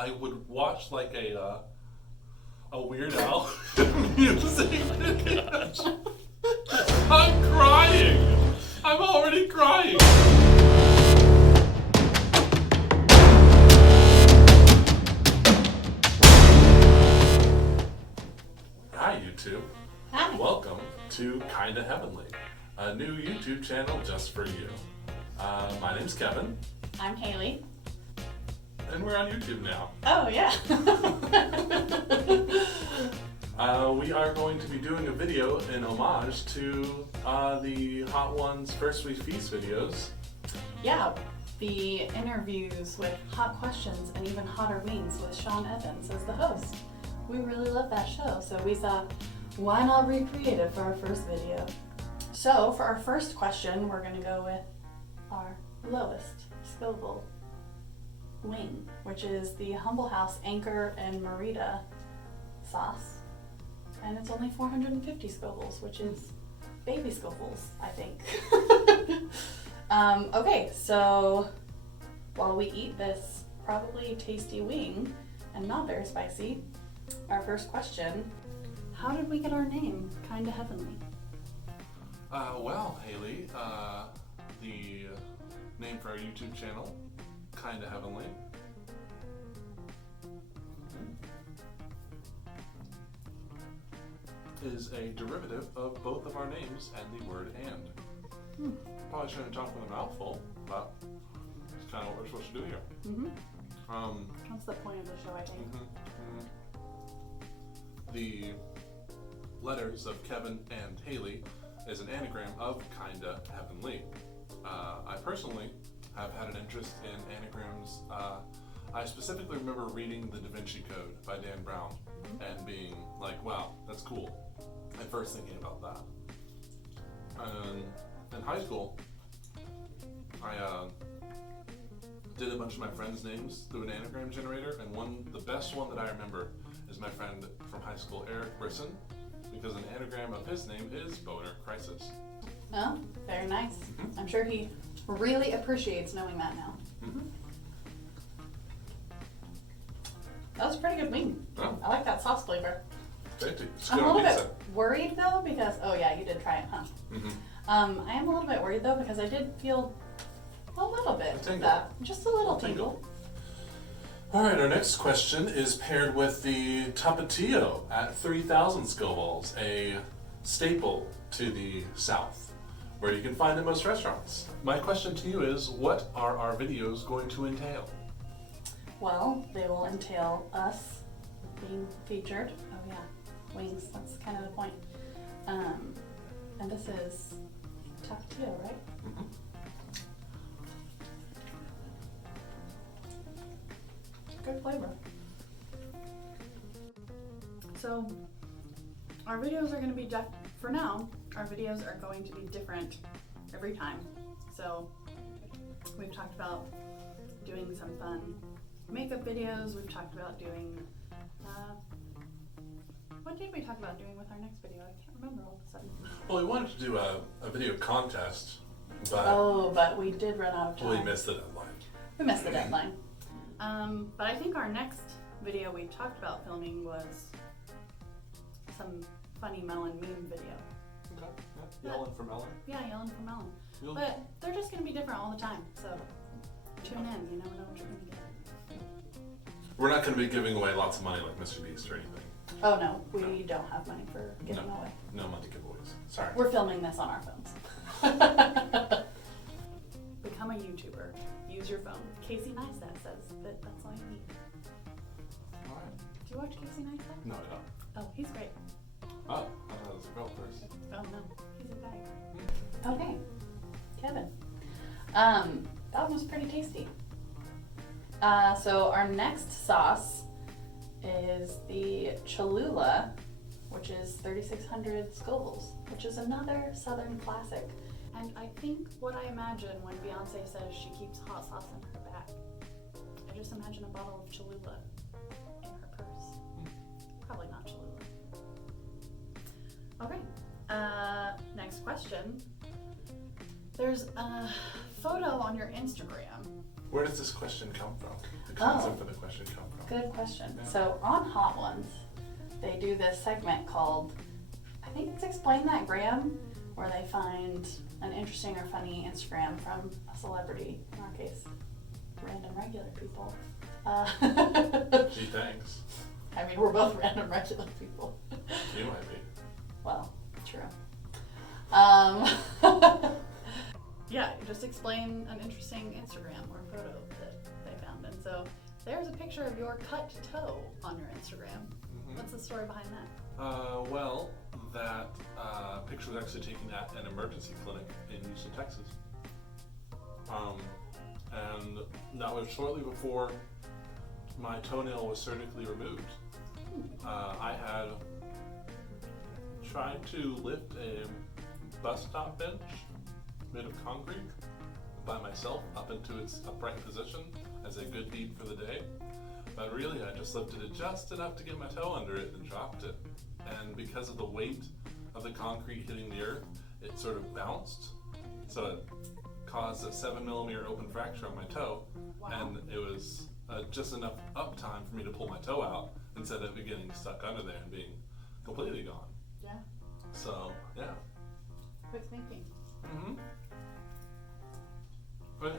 I would watch like a Weird Al music video. I'm crying. I'm already crying. Hi YouTube. Hi. Welcome to Kinda Heavenly, a new YouTube channel just for you. My name's Kevin. I'm Haley. And we're on YouTube now. Oh, yeah. We are going to be doing a video in homage to the Hot Ones First We Feast videos. Yeah, the interviews with hot questions and even hotter wings with Sean Evans as the host. We really love that show, so we thought, why not recreate it for our first video? So for our first question, we're going to go with our lowest Scoville wing, which is the Humble House Anchor and Merida sauce. And it's only 450 Scovilles, which is baby Scovilles, I think. Okay, so while we eat this probably tasty wing and not very spicy, our first question, how did we get our name, Kinda Heavenly? Well, Haley, the name for our YouTube channel, Kinda Heavenly, is a derivative of both of our names and the word and. Probably shouldn't talk with a mouthful, but it's kind of what we're supposed to do here. That's the point of the show, I think. The letters of Kevin and Haley is an anagram of Kinda Heavenly. I personally have had an interest in anagrams. I specifically remember reading The Da Vinci Code by Dan Brown and being like, wow, that's cool. And first thinking about that. In high school, I did a bunch of my friends' names through an anagram generator, and the best one that I remember is my friend from high school, Eric Brisson, because an anagram of his name is Boner Crisis. Oh, very nice. I'm sure he really appreciates knowing that now. That was a pretty good wing. Oh. I like that sauce flavor. Tasty. It's I'm good a on little pizza. bit worried though because, oh yeah, you did try it, huh? I am a little bit worried though because I did feel a little bit of that. Just a little tingle. Alright, our next question is paired with the Tapatio at 3,000 Scovilles, a staple to the South, where you can find in most restaurants. My question to you is, what are our videos going to entail? Well, they will entail us being featured. Oh yeah, wings, that's kind of the point. And this is Tapatio, right? Good flavor. So our videos are going to be for now. Our videos are going to be different every time. So we've talked about doing some fun makeup videos. We've talked about doing. What did we talk about doing with our next video? I can't remember all of a sudden. Well, we wanted to do a video contest, but but we did run out of time. we missed the deadline. We missed the deadline. But I think our next video we talked about filming was some funny melon meme video. Okay. Yeah. Yelling for melon. Yeah, yelling for melon. But they're just going to be different all the time. So tune in. You never know what you're going to get. We're not going to be giving away lots of money like Mr. Beast or anything. Oh no, we don't have money for giving away. No money giveaways. Sorry. We're filming this on our phones. Become a YouTuber. Use your phone. Casey Neistat says that that's all you need. Alright. Do you watch Casey Neistat? No, I don't. Oh, he's great. Oh, I thought it was a girl first. Oh no, he's a guy. Okay, Kevin. That was pretty tasty. So our next sauce is the Cholula, which is 3,600 Scovilles, which is another Southern classic. And I think what I imagine when Beyonce says she keeps hot sauce in her bag, I just imagine a bottle of Cholula in her purse. Probably not Cholula. Okay, next question. There's a photo on your Instagram. Where does this question come from? The concept of the question come from? good question. Yeah. So on Hot Ones, they do this segment called, I think it's Explain That Gram, where they find an interesting or funny Instagram from a celebrity, in our case, random regular people. Gee, thanks. I mean, we're both random regular people. You might be. Well, true. Yeah, just explain an interesting Instagram or photo that they found. And so there's a picture of your cut toe on your Instagram. Mm-hmm. What's the story behind that? Well, that picture was actually taken at an emergency clinic in Houston, Texas. And that was shortly before my toenail was surgically removed. I had tried to lift a bus stop bench made of concrete by myself up into its upright position as a good deed for the day. But really, I just lifted it just enough to get my toe under it and dropped it. And because of the weight of the concrete hitting the earth, it sort of bounced. So it caused a 7mm open fracture on my toe. Wow. And it was just enough up time for me to pull my toe out instead of it getting stuck under there and being completely gone. Yeah. So, yeah. Quick thinking. Mm-hmm. They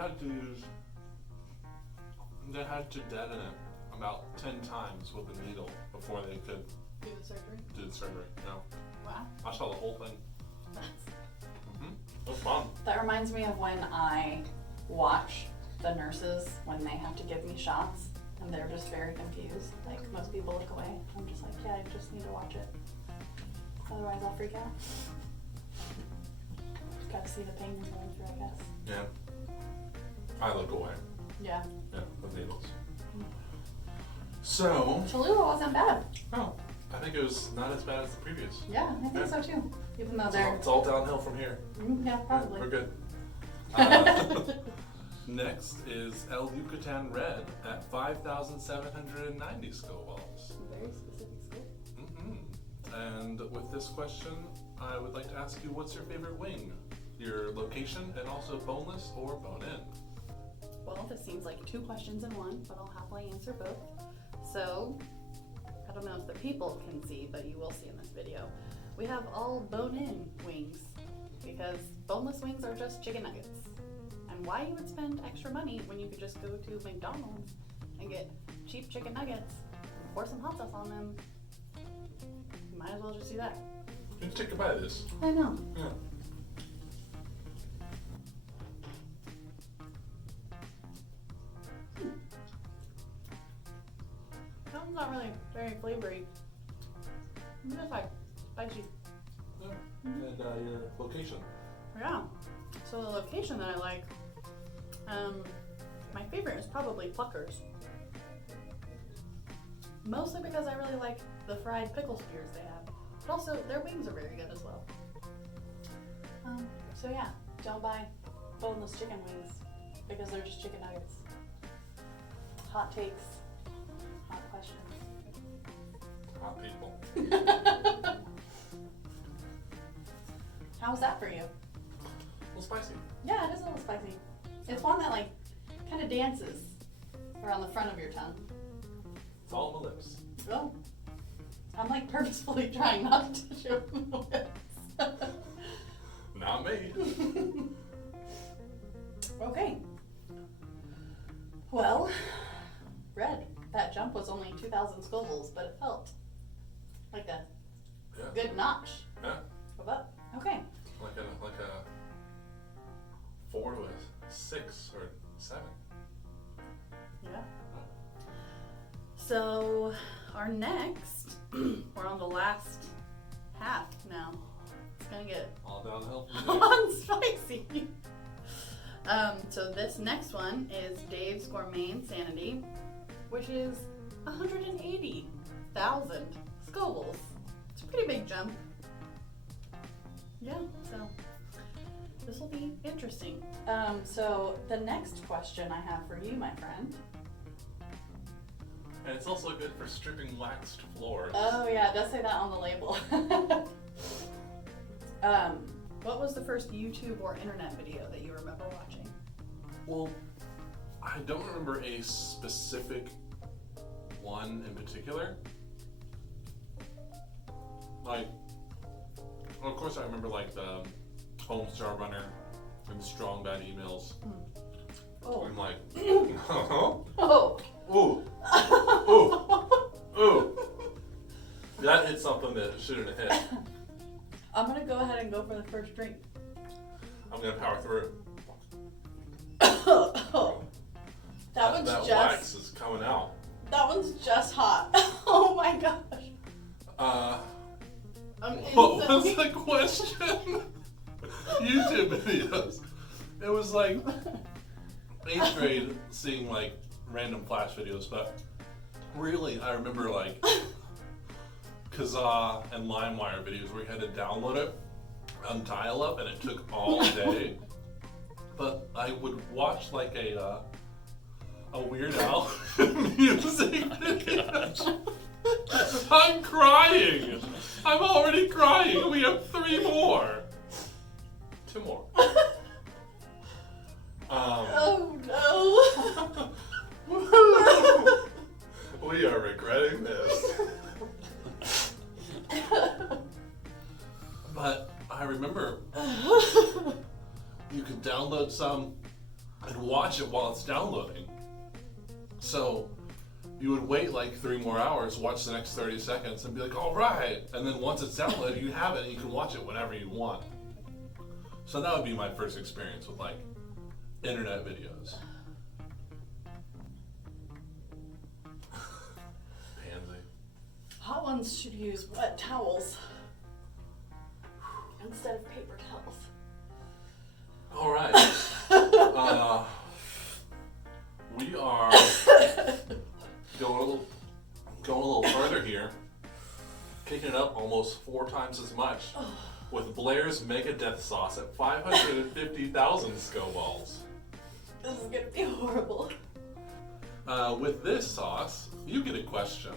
had to deaden it about 10 times with a needle before they could Do the surgery? do the surgery. No. Wow. I saw the whole thing. That's... Mm-hmm. It was fun. That reminds me of when I watch the nurses when they have to give me shots and they're just very confused. Like most people look away. I'm just like, yeah, I just need to watch it. Otherwise I'll freak out. Just gotta see the pain you're going through, I guess. Yeah. I look away. Yeah. Yeah, with needles. So. Cholula wasn't bad. Oh, I think it was not as bad as the previous. Yeah, I think so too. Even though they're... It's all downhill from here. Yeah, probably. We're good. Next is El Yucatan Red at 5,790 skill balls. Very specific scope. Mm-hmm. And with this question, I would like to ask you, what's your favorite wing? Your location and also boneless or bone-in? Well, this seems like 2 questions in one, but I'll happily answer both. So, I don't know if the people can see, but you will see in this video. We have all bone-in wings because boneless wings are just chicken nuggets. And why you would spend extra money when you could just go to McDonald's and get cheap chicken nuggets, pour some hot sauce on them? You might as well just do that. Let's take a bite of this. I know. Yeah. That one's not really very flavory. It's just like spicy. Yeah. And your location? Yeah. So the location that I like, my favorite is probably Pluckers. Mostly because I really like the fried pickle spears they have. But also their wings are very good as well. So yeah, don't buy boneless chicken wings because they're just chicken nuggets. Hot takes, hot questions. Hot people. How was that for you? A little spicy. Yeah, it is a little spicy. It's one that like kind of dances around the front of your tongue. It's all on my lips. Oh, I'm like purposefully trying not to show the lips. Not me. Okay. Well, Red, that jump was only 2,000 Scovilles, but it felt like a good notch. Yeah. Of up. Okay. Like a 4 to a 6 or 7. Yeah. So our next, we're on the last half now. It's gonna get All downhill from there. on spicy. So this next one is Dave's Gourmet Insanity, which is 180,000 Scovilles. It's a pretty big jump. Yeah, so this will be interesting. So the next question I have for you, my friend. And it's also good for stripping waxed floors. Oh yeah, it does say that on the label. What was the first YouTube or internet video that you remember watching? Well, I don't remember a specific one in particular. Like, well, of course I remember like the Homestar Runner and Strong Bad Emails. Oh. I'm like, Oh. ooh, ooh, ooh. That hit something that shouldn't have hit. I'm gonna go ahead and go for the first drink. I'm gonna power through it. That wax just is coming out. that one's just hot. Oh my gosh. What was the question? YouTube videos. It was like 8th grade seeing like random Flash videos, but really I remember like Kazaa and LimeWire videos where you had to download it on dial-up and it took all day. But I would watch like a Weird Al music video. I'm crying. I'm already crying. We have 3 more. 2 more. Oh no. We are regretting this. But I remember you could download some and watch it while it's downloading. So you would wait like 3 more hours, watch the next 30 seconds, and be like, all right. And then once it's downloaded, you have it and you can watch it whenever you want. So that would be my first experience with like internet videos. Pansy. Hot ones should use wet towels instead of paper towels. All right. We are going a little further here, kicking it up almost 4 times as much with Blair's Mega Death Sauce at 550,000 Scoballs. This is gonna be horrible. With this sauce, you get a question.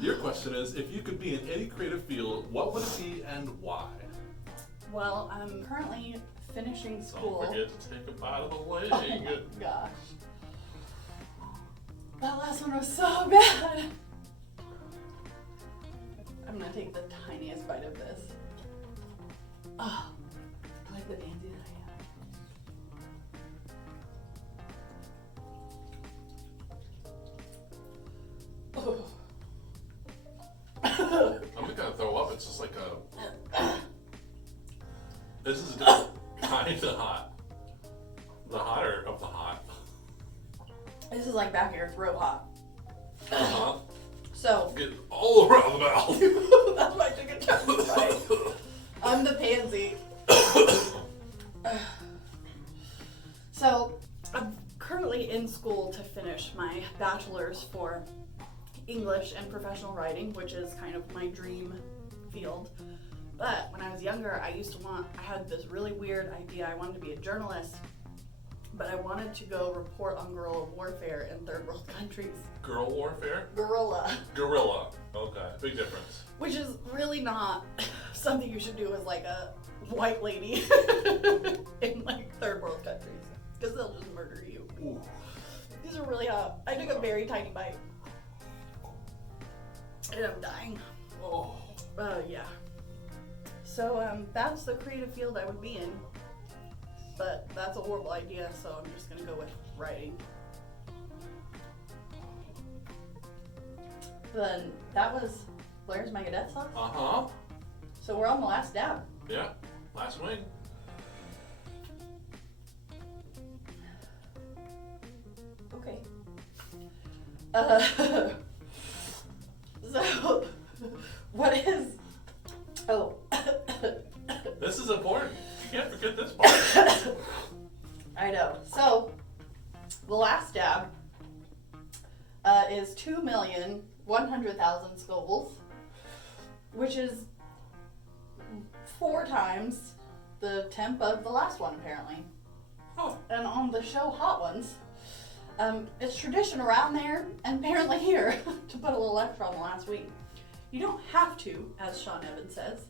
Your question is, if you could be in any creative field, what would it be and why? Well, I'm currently finishing school. Don't forget to take a bite of the leg. Oh my gosh. That last one was so bad. I'm gonna take the tiniest bite of this. Oh, I like the pansy that I have. Oh. I'm not gonna throw up. It's just like a. This is a different kind of hot. The hotter of the hot. This is like back of your throat hot. Uh-huh. So. Get all around the mouth. That's my chicken chutney bite. I'm the pansy. So, I'm currently in school to finish my bachelor's for English and professional writing, which is kind of my dream field. But when I was younger, I had this really weird idea. I wanted to be a journalist, but I wanted to go report on guerrilla warfare in third world countries. Girl warfare? Guerrilla. Gorilla. Okay, big difference. Which is really not something you should do as like a white lady in like third world countries, because they'll just murder you. Ooh. These are really hot. I took a very tiny bite. And I'm dying. Oh. Yeah. So that's the creative field I would be in. But that's a horrible idea, so I'm just gonna go with writing. Then that was Blair's Mega Death Sauce. Uh-huh. So we're on the last dab. Yeah. Last wing. Okay. So what is This is important. You can't forget this part. I know. So the last dab is 2,100,000 Scovilles, which is 4 times the temp of the last one, apparently. Oh. And on the show Hot Ones, it's tradition around there, and apparently here, to put a little extra on the last week. You don't have to, as Sean Evans says,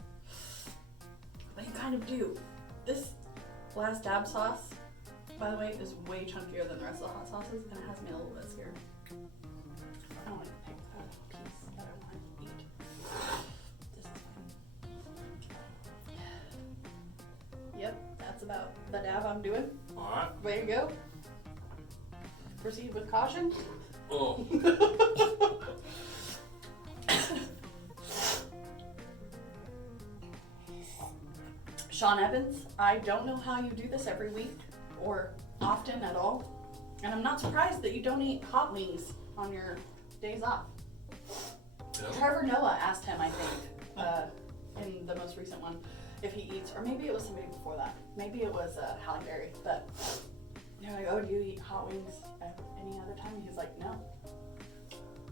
but you kind of do. This last dab sauce, by the way, is way chunkier than the rest of the hot sauces, and it has me a little bit scared. I don't like to pick There you go. Proceed with caution. Oh. Sean Evans, I don't know how you do this every week or often at all. And I'm not surprised that you don't eat hot wings on your days off. Yeah. Trevor Noah asked him, I think, in the most recent one, if he eats, or maybe it was somebody before that. Maybe it was Halle Berry, but they're like, oh, do you eat hot wings at any other time? He's like, no,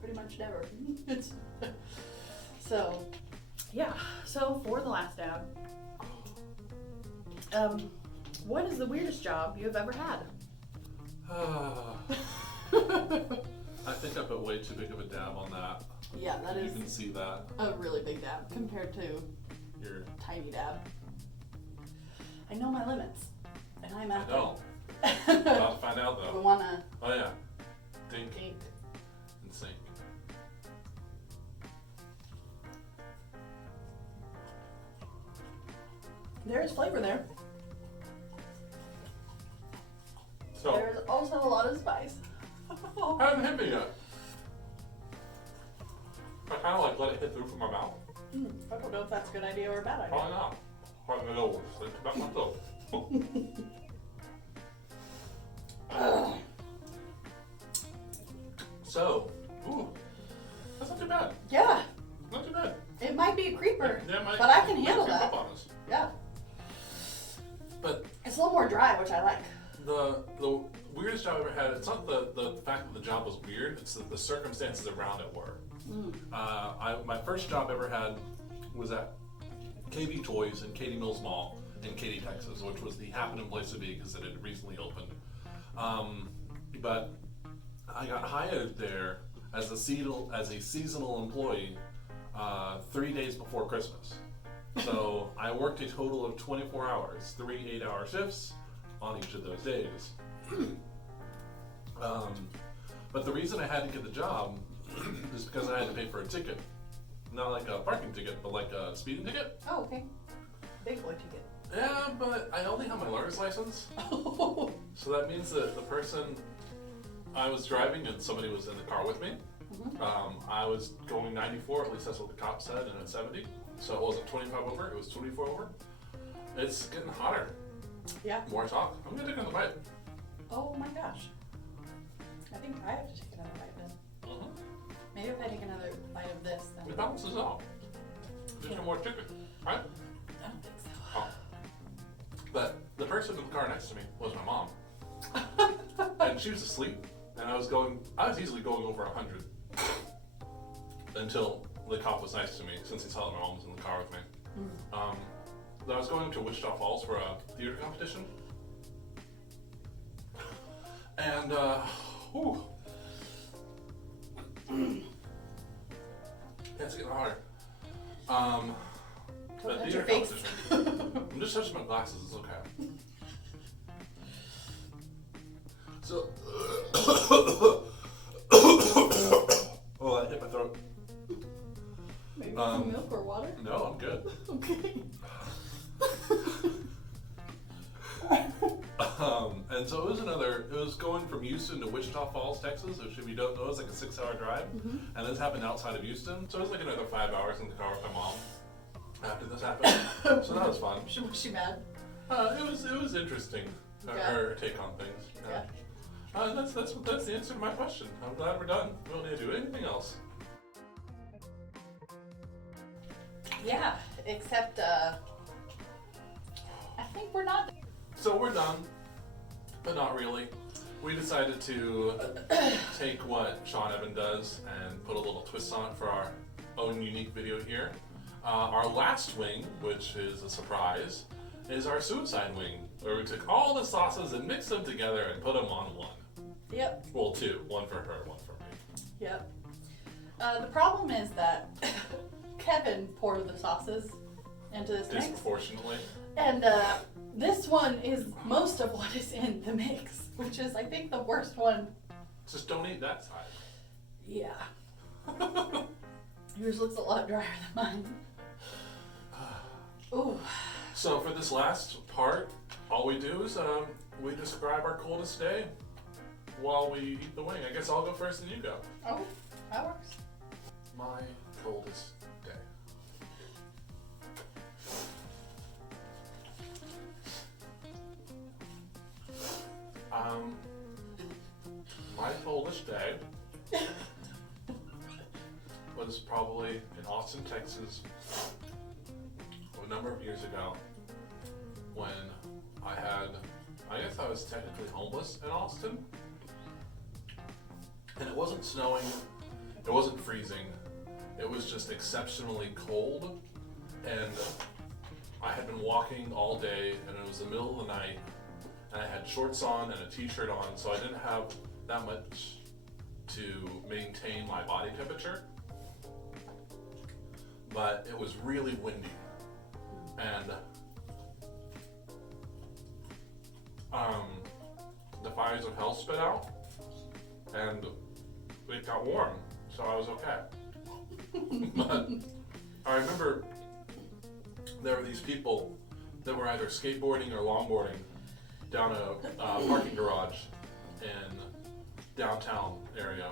pretty much never. So, yeah, so for the last dab, what is the weirdest job you've ever had? I think I put way too big of a dab on that. Yeah, that You is can see that. a really big dab compared to Your tiny dab. I know my limits, and I'm I at don't. them. About to find out We though. wanna Oh yeah. Dink think. and sink. There is flavor there. So There's also a lot of spice. I haven't hit me yet. I kind of like let it hit the roof of my mouth. I don't know if that's a good idea or a bad idea. Probably not. Probably not always think about myself. So, ooh, that's not too bad. Yeah, Not too bad. it might be a creeper, Yeah, it might- but I can might handle creep that. up on us. Yeah, But it's a little more dry, which I like. the weirdest job I ever had, it's not the fact that the job was weird, it's the circumstances around it were. My first job I ever had was at KB Toys in Katy Mills Mall in Katy, Texas, which was the happening place to be because it had recently opened. But I got hired there as a seasonal employee 3 days before Christmas. So I worked a total of 24 hours, 3 8-hour shifts on each of those days. But the reason I had to get the job is because I had to pay for a ticket. Not like a parking ticket, but like a speeding ticket. Oh, okay. Big boy ticket. Yeah, but I only have my learner's license. So that means that the person I was driving and somebody was in the car with me. I was going 94, at least that's what the cop said, and at 70. So it wasn't 25 over, it was 24 over. It's getting hotter. Yeah. More talk. I'm gonna take another bite. Oh my gosh. I think I have to take another bite then. Maybe if I take another bite of this, then. It balances out. Just more chicken, right? I don't think so. Oh. But the person in the car next to me was my mom. And she was asleep, and I was easily going over 100. Until the cop was nice to me, since he saw that my mom was in the car with me. I was going to Wichita Falls for a theater competition. And, whew. Yeah, it's getting hotter. Don't That touch theater your face. competition. I'm just touching my glasses, it's okay. So, oh, that hit my throat. Maybe some milk or water? No, I'm good. Okay. And so it was going from Houston to Wichita Falls, Texas, which if you don't know is like a 6-hour drive. And this happened outside of Houston. So it was like another 5 hours in the car with my mom after this happened. So that was fun. Was she mad? It was interesting, her take on things. Yeah. That's the answer to my question. I'm glad we're done. We don't need to do anything else. Yeah, except I think we're not. So we're done, but not really. We decided to take what Sean Evan does and put a little twist on it for our own unique video here. Our last wing, which is a surprise, is our suicide wing, where we took all the sauces and mixed them together and put them on one. Yep. Well, two. One for her, one for me. Yep. The problem is that Kevin poured the sauces into this mix. Disproportionately. And this one is most of what is in the mix, which is, I think, the worst one. Just don't eat that side. Yeah. Yours looks a lot drier than mine. Ooh. So for this last part, all we do is we describe our coldest day while we eat the wing. I guess I'll go first and you go. Oh, that works. My coldest day. My coldest day was probably in Austin, Texas, a number of years ago when I guess I was technically homeless in Austin. And it wasn't snowing, it wasn't freezing, it was just exceptionally cold. And I had been walking all day and it was the middle of the night and I had shorts on and a t-shirt on, so I didn't have that much to maintain my body temperature. But it was really windy. And the fires of hell spit out and it got warm, so I was okay. But I remember there were these people that were either skateboarding or longboarding down a parking garage in downtown area,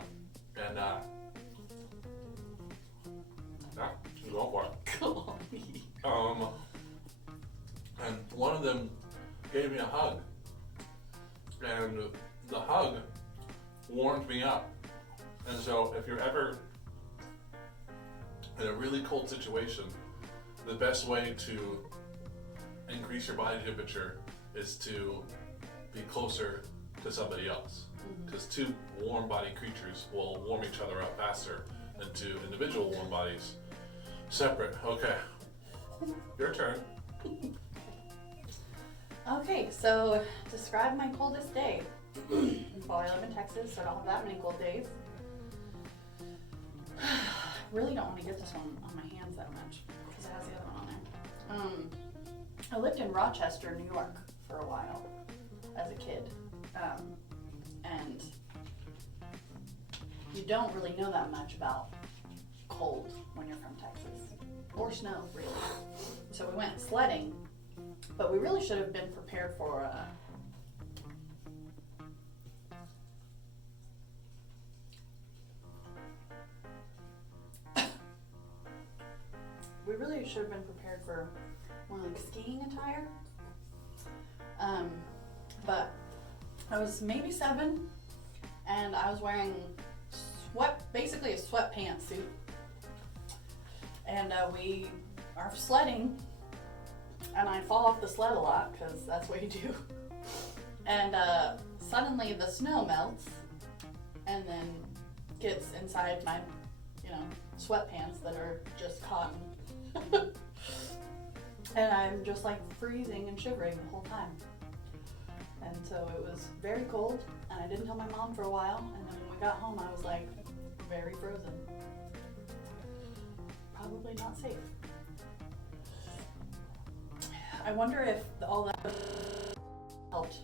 and yeah, go for it. Go on. And one of them gave me a hug, and the hug warmed me up. And so if you're ever in a really cold situation, the best way to increase your body temperature is to be closer to somebody else. Because two warm body creatures will warm each other up faster than two individual warm bodies separate. Okay, your turn. Okay, so describe my coldest day. Well, I live in Texas, so I don't have that many cold days. Really don't want to get this one on my hands that much because it has the other one on there. I lived in Rochester, New York for a while as a kid. And you don't really know that much about cold when you're from Texas, or snow, really. So we went sledding, but we really should have been prepared for more like skiing attire. But I was maybe 7, and I was wearing basically a sweatpants suit. And we are sledding, and I fall off the sled a lot because that's what you do. And suddenly the snow melts and then gets inside my, sweatpants that are just cotton. And I'm just like freezing and shivering the whole time. And so it was very cold, and I didn't tell my mom for a while, and then when we got home I was like very frozen. Probably not safe. I wonder if all that helped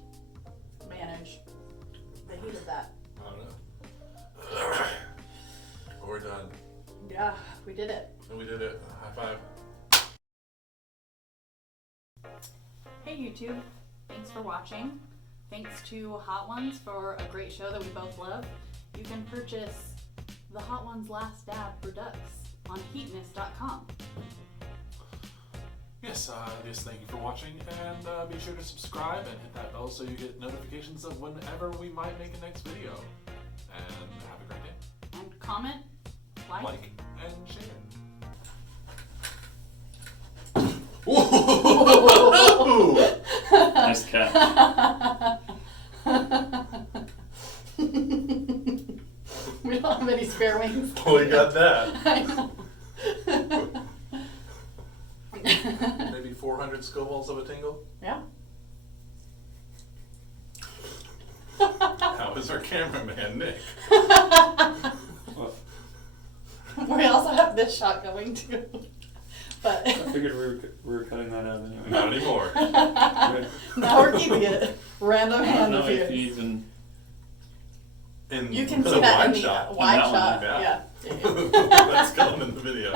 manage the heat of that. I don't know. We're done. Yeah, we did it. And we did it. High five. Hey YouTube, thanks for watching. Thanks to Hot Ones for a great show that we both love. You can purchase the Hot Ones Last Dab for Ducks on heatness.com. Yes, thank you for watching, and be sure to subscribe and hit that bell so you get notifications of whenever we might make a next video. And have a great day. And comment, like and share. Nice catch. We don't have any spare wings. We got that. I know. Maybe 400 Scovilles of a tingle. Yeah. How is our cameraman, Nick? We also have this shot going too. But I figured we were cutting that out anyway. Not anymore. now we're keeping it. Random I hand don't know if appears. you even. In You can the see that wide in the shot. wide In that shot. one, Yeah. That's going in the video.